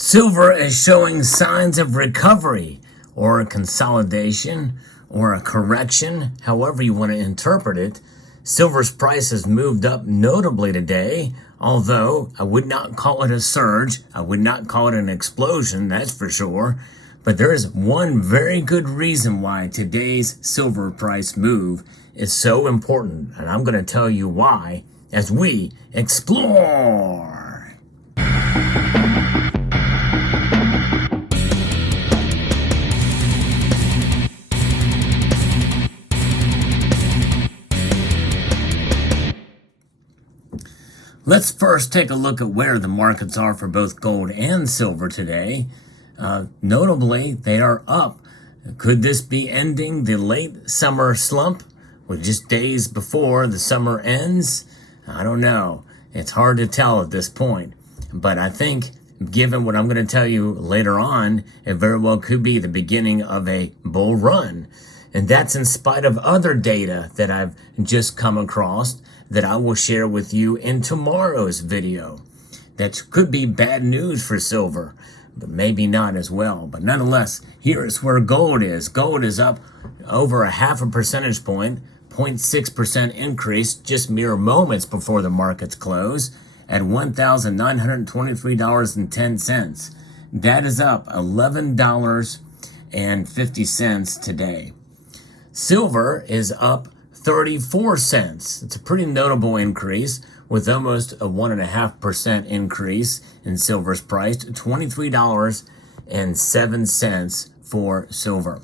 Silver is showing signs of recovery or a consolidation or a correction, however you want to interpret it. Silver's price has moved up notably today, although I would not call it a surge. I would not call it an explosion, that's for sure. But there is one very good reason why today's silver price move is so important, and I'm going to tell you why as we explore. Let's first take a look at where the markets are for both gold and silver today. Notably, they are up. Could this be ending the late summer slump with just days before the summer ends? I don't know. It's hard to tell at this point. But I think, given what I'm going to tell you later on, it very well could be the beginning of a bull run. And that's in spite of other data that I've just come across that I will share with you in tomorrow's video. That could be bad news for silver, but maybe not as well. But nonetheless, here is where gold is. Gold is up over a half a percentage point, 0.6% increase just mere moments before the markets close at $1,923.10. That is up $11.50 today. Silver is up 34 cents. It's a pretty notable increase with almost a 1.5% increase in silver's price to $23.07 for silver.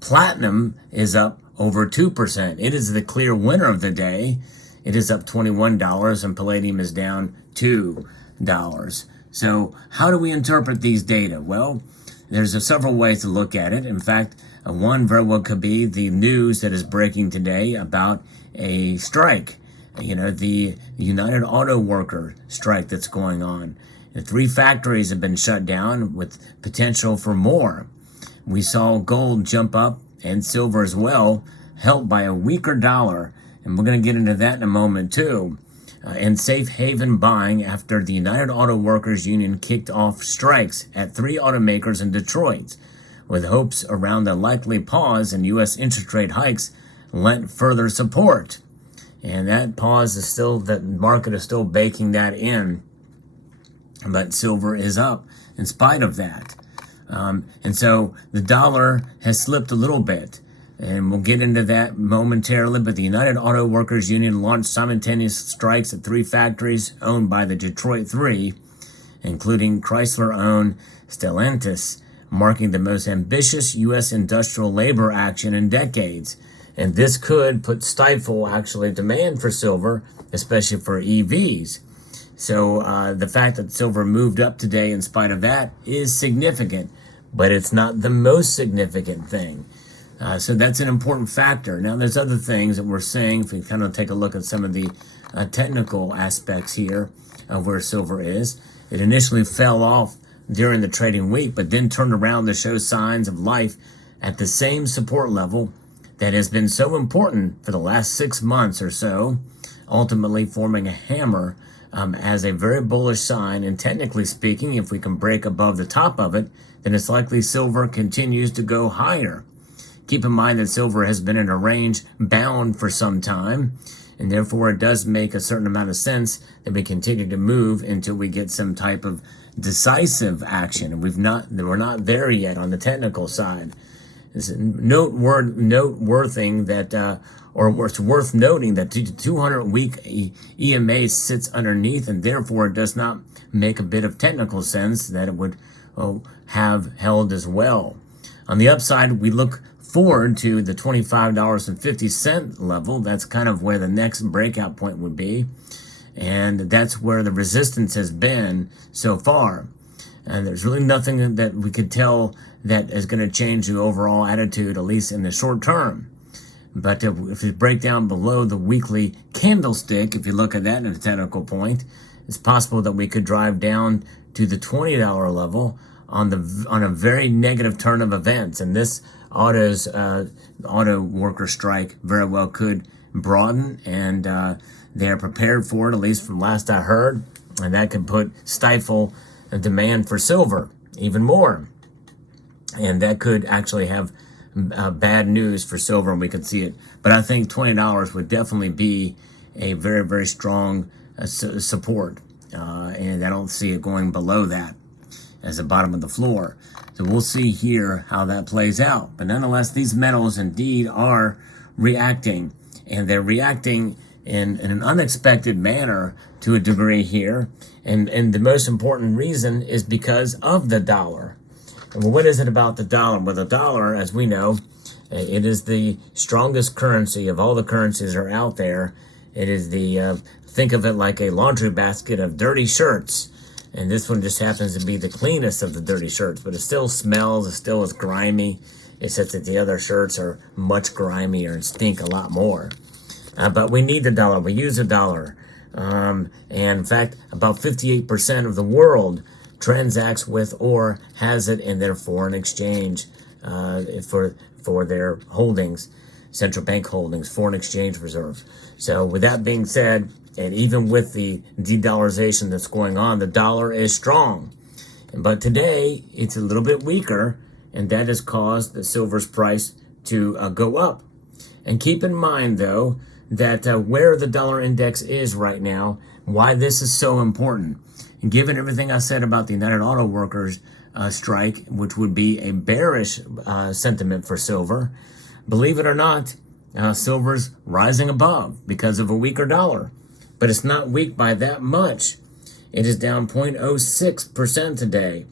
Platinum is up over 2%. It is the clear winner of the day. It is up $21 and palladium is down $2. So how do we interpret these data? Well, there's several ways to look at it. In fact, one very well could be the news that is breaking today about a strike. The United Auto Worker strike that's going on. The 3 factories have been shut down with potential for more. We saw gold jump up and silver as well, helped by a weaker dollar. And we're going to get into that in a moment too. And safe haven buying after the United Auto Workers Union kicked off strikes at 3 automakers in Detroit, with hopes around a likely pause in U.S. interest rate hikes lent further support. And that pause is still, that market is still baking that in. But silver is up in spite of that. And so the dollar has slipped a little bit. And we'll get into that momentarily. But the United Auto Workers Union launched simultaneous strikes at 3 factories owned by the Detroit Three, including Chrysler-owned Stellantis, marking the most ambitious U.S. industrial labor action in decades. And this could stifle actually demand for silver, especially for EVs. So the fact that silver moved up today in spite of that is significant, but it's not the most significant thing. So that's an important factor. Now, there's other things that we're seeing. If we kind of take a look at some of the technical aspects here of where silver is, it initially fell off during the trading week, but then turned around to show signs of life at the same support level that has been so important for the last 6 months or so, ultimately forming a hammer as a very bullish sign. And technically speaking, if we can break above the top of it, then it's likely silver continues to go higher. Keep in mind that silver has been in a range bound for some time, and therefore it does make a certain amount of sense that we continue to move until we get some type of decisive action. And we're not there yet on the technical side. It's noteworthy that, or it's worth noting that the 200-week EMA sits underneath, and therefore it does not make a bit of technical sense that it would have held as well. On the upside, we look forward to the $25.50 level. That's kind of where the next breakout point would be. And that's where the resistance has been so far. And there's really nothing that we could tell that is going to change the overall attitude, at least in the short term. But if we break down below the weekly candlestick, if you look at that in a technical point, it's possible that we could drive down to the $20 level on a very negative turn of events. And this auto worker strike very well could broaden, and they are prepared for it, at least from last I heard, and that could stifle a demand for silver even more. And that could actually have bad news for silver, and we could see it. But I think $20 would definitely be a very, very strong support. And I don't see it going below that as the bottom of the floor. So we'll see here how that plays out. But nonetheless, these metals indeed are reacting, and they're reacting in an unexpected manner to a degree here. And the most important reason is because of the dollar. Well, what is it about the dollar? Well, the dollar, as we know, it is the strongest currency of all the currencies that are out there. It is the, think of it like a laundry basket of dirty shirts. And this one just happens to be the cleanest of the dirty shirts, but it still smells, it still is grimy. It's just that the other shirts are much grimier and stink a lot more. But we need the dollar, we use the dollar. And in fact, about 58% of the world transacts with or has it in their foreign exchange for their holdings, central bank holdings, foreign exchange reserve. So with that being said, and even with the de-dollarization that's going on, the dollar is strong. But today, it's a little bit weaker, and that has caused the silver's price to go up. And keep in mind, though, that where the dollar index is right now, why this is so important. And given everything I said about the United Auto Workers strike, which would be a bearish sentiment for silver, believe it or not, silver's rising above because of a weaker dollar. But it's not weak by that much. It is down 0.06% today.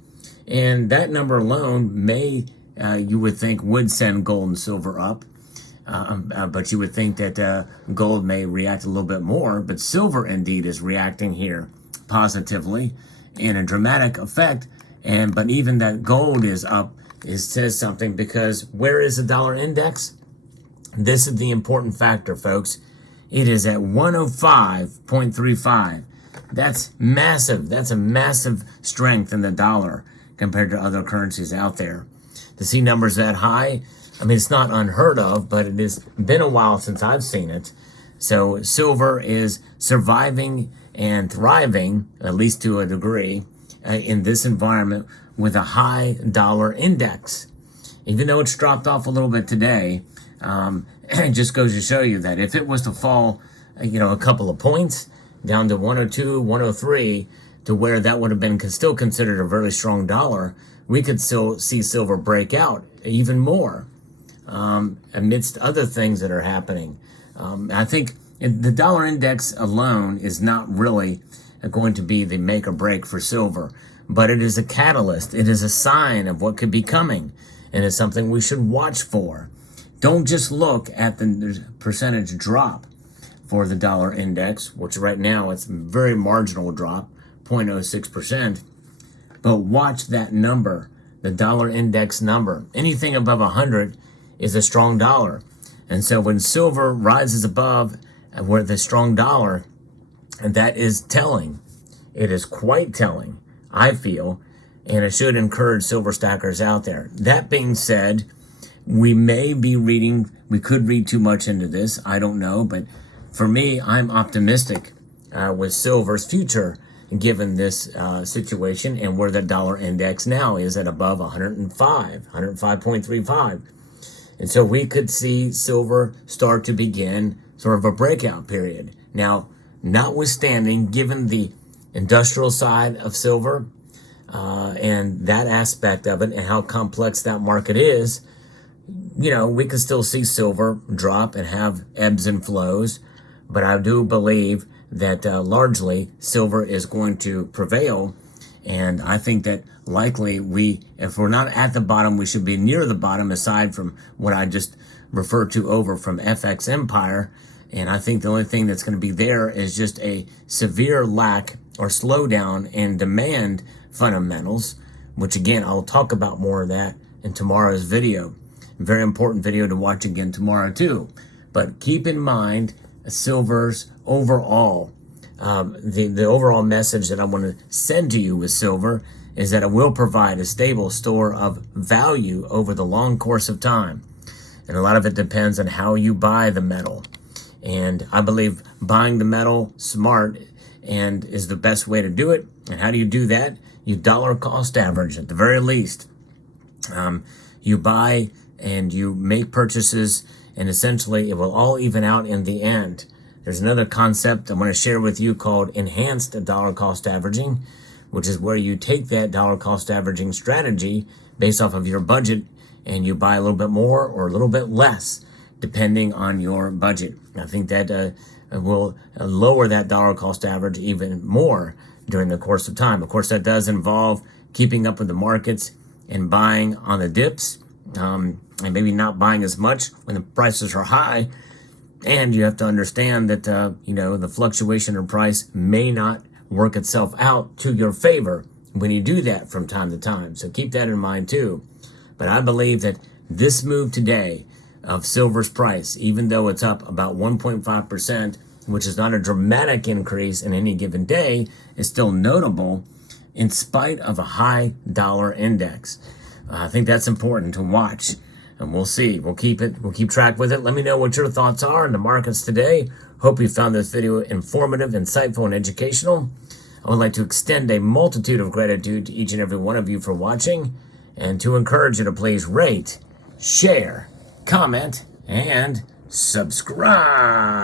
And that number alone may, you would think, would send gold and silver up. But you would think that gold may react a little bit more. But silver, indeed, is reacting here positively in a dramatic effect. But even that gold is up, it says something, because where is the dollar index? This is the important factor, folks. It is at 105.35. That's massive. That's a massive strength in the dollar compared to other currencies out there. To see numbers that high, I mean, it's not unheard of, but it has been a while since I've seen it. So silver is surviving and thriving, at least to a degree, in this environment with a high dollar index. Even though it's dropped off a little bit today, it just goes to show you that if it was to fall, a couple of points down to 102, 103, to where that would have been still considered a very strong dollar, we could still see silver break out even more amidst other things that are happening. I think the dollar index alone is not really going to be the make or break for silver, but it is a catalyst. It is a sign of what could be coming, and it's something we should watch for. Don't just look at the percentage drop for the dollar index, which right now it's a very marginal drop, 0.06%. But watch that number, the dollar index number. Anything above 100 is a strong dollar. And so when silver rises above where the strong dollar, and that is telling. It is quite telling, I feel, and it should encourage silver stackers out there. That being said, we could read too much into this, I don't know, but for me, I'm optimistic with silver's future given this situation and where the dollar index now is at above 105.35. And so we could see silver start to begin sort of a breakout period. Now, notwithstanding, given the industrial side of silver and that aspect of it and how complex that market is, we can still see silver drop and have ebbs and flows, but I do believe that largely silver is going to prevail, and I think that likely if we're not at the bottom, we should be near the bottom, aside from what I just referred to over from FX Empire, and I think the only thing that's going to be there is just a severe lack or slowdown in demand fundamentals, which again, I'll talk about more of that in tomorrow's video. Very important video to watch again tomorrow too. But keep in mind silver's overall, the overall message that I want to send to you with silver is that it will provide a stable store of value over the long course of time. And a lot of it depends on how you buy the metal. And I believe buying the metal smart and is the best way to do it. And how do you do that? you dollar cost average at the very least. You buy and you make purchases, and essentially it will all even out in the end. There's another concept I want to share with you called enhanced dollar cost averaging, which is where you take that dollar cost averaging strategy based off of your budget and you buy a little bit more or a little bit less depending on your budget. I think that will lower that dollar cost average even more during the course of time. Of course, that does involve keeping up with the markets and buying on the dips, and maybe not buying as much when the prices are high. And you have to understand that, the fluctuation in price may not work itself out to your favor when you do that from time to time. So keep that in mind too. But I believe that this move today of silver's price, even though it's up about 1.5%, which is not a dramatic increase in any given day, is still notable in spite of a high dollar index. I think that's important to watch, and we'll see. We'll keep track with it. Let me know what your thoughts are in the markets today. Hope you found this video informative, insightful, and educational. I would like to extend a multitude of gratitude to each and every one of you for watching, and to encourage you to please rate, share, comment, and subscribe.